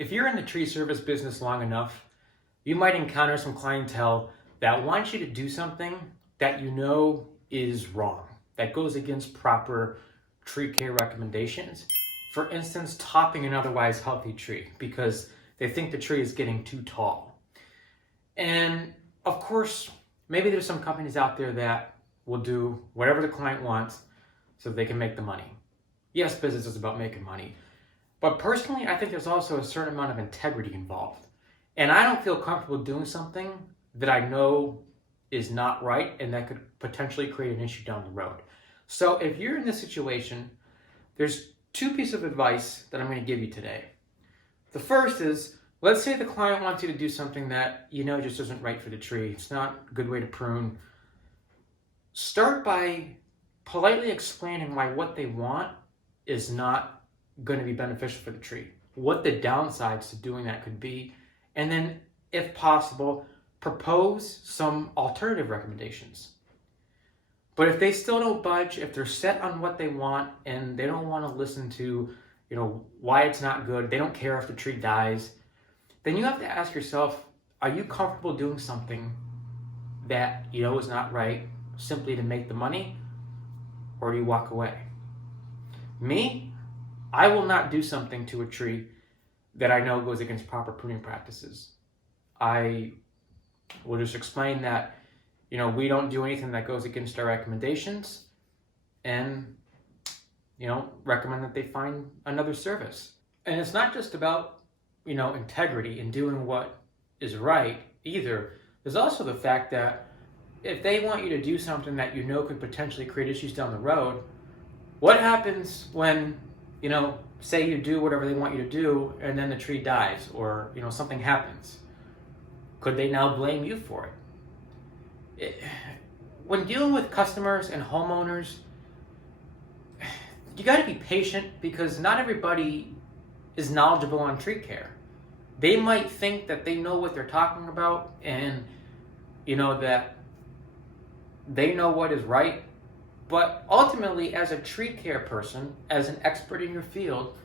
If you're in the tree service business long enough, you might encounter some clientele that wants you to do something that you know is wrong, that goes against proper tree care recommendations. For instance, topping an otherwise healthy tree because they think the tree is getting too tall. And of course, maybe there's some companies out there that will do whatever the client wants so they can make the money. Yes, business is about making money. But personally, I think there's also a certain amount of integrity involved. And I don't feel comfortable doing something that I know is not right and that could potentially create an issue down the road. So if you're in this situation, there's two pieces of advice that I'm going to give you today. The first is, let's say the client wants you to do something that you know just isn't right for the tree. It's not a good way to prune. Start by politely explaining why what they want is not going to be beneficial for the tree, what the downsides to doing that could be, and then, if possible, propose some alternative recommendations. But if they still don't budge, if they're set on what they want and they don't want to listen to, why it's not good, they don't care if the tree dies, then you have to ask yourself, are you comfortable doing something that you know is not right simply to make the money, or do you walk away? Me, I will not do something to a tree that I know goes against proper pruning practices. I will just explain that, we don't do anything that goes against our recommendations and, recommend that they find another service. And it's not just about, integrity and doing what is right either. There's also the fact that if they want you to do something that you know could potentially create issues down the road, what happens when say you do whatever they want you to do and then the tree dies or, something happens? Could they now blame you for it? When dealing with customers and homeowners, you got to be patient because not everybody is knowledgeable on tree care. They might think that they know what they're talking about and, that they know what is right. But ultimately, as a tree care person, as an expert in your field,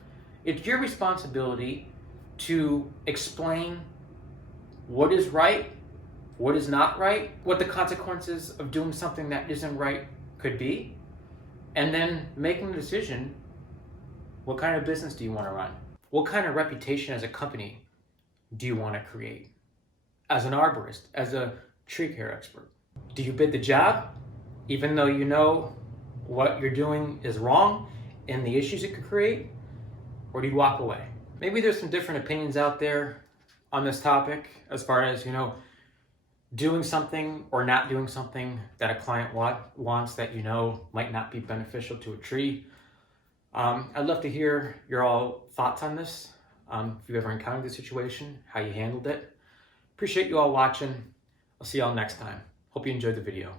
it's your responsibility to explain what is right, what is not right, what the consequences of doing something that isn't right could be, and then making the decision, what kind of business do you want to run? What kind of reputation as a company do you want to create? As an arborist, as a tree care expert. Do you bid the job? Even though you know what you're doing is wrong and the issues it could create, or do you walk away? Maybe there's some different opinions out there on this topic as far as, doing something or not doing something that a client wants that might not be beneficial to a tree. I'd love to hear your all thoughts on this. If you've ever encountered this situation, how you handled it. Appreciate you all watching. I'll see you all next time. Hope you enjoyed the video.